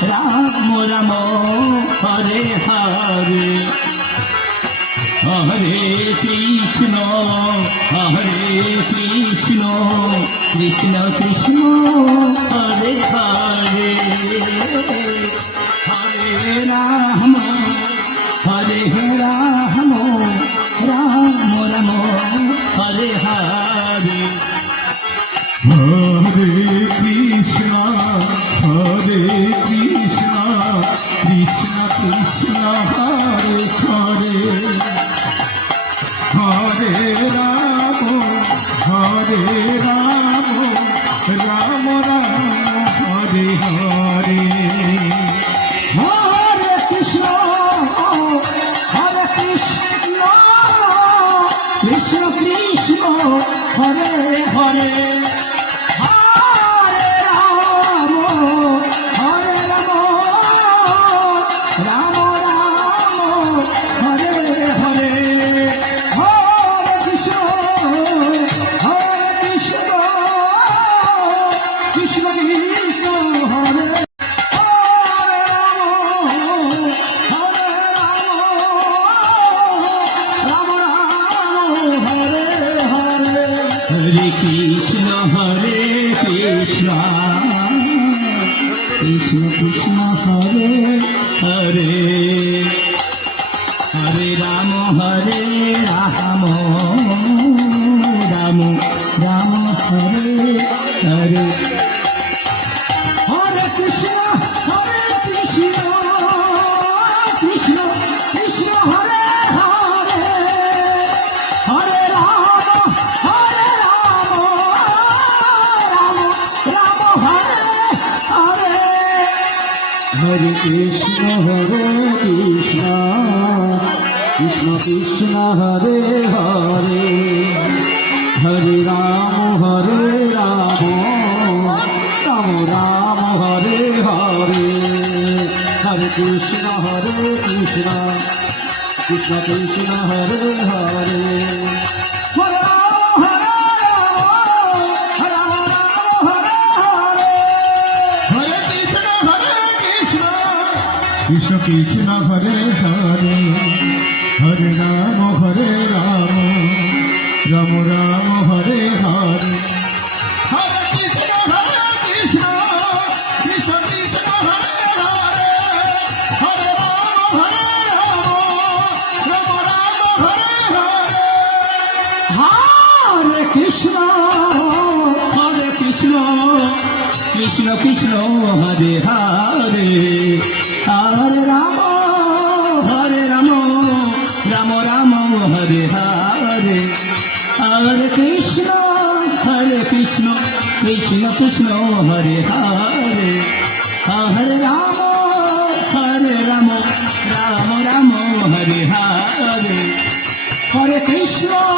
Ramo Ramo Krishna Krishna Hare Hare Hare Ram Hare Ram Ram Ram Hare Hare Hare Krishna Krishna Krishna Hare Hare Hare Ram Ram Ram Hare Hare Hare Krishna Krishna Krishna Hare Hare Hare Ram Ram Ram Hare Hare Hare Krishna Krishna Krishna Hare Hare Krishna Krishna Krishna Hare Hare Hare Ram Ram Ram Hare Hare Hare Krishna Krishna Krishna Hare Hare Hare Ram Ram Hare Hare Hare Krishna Krishna Krishna Krishna Hare Hare Hare Ram Ram Ram Hare Hare Hare Krishna Krishna Krishna Krishna Hare Hare Hare Ram Ram Hare Hare Hare Krishna Krishna Hare Hare Hare Ram Ram Ram Hare Hare Hare Krishna Krishna Krishna Krishna Hare Hare Hare Ram Ram Hare Hare Hare Krishna Krishna Krishna Hare Hare Hare Ram Ram Ram Hare Hare Hare Krishna Krishna Krishna Hare Hare Hare Ram Ram Ram Hare Hare Hare Krishna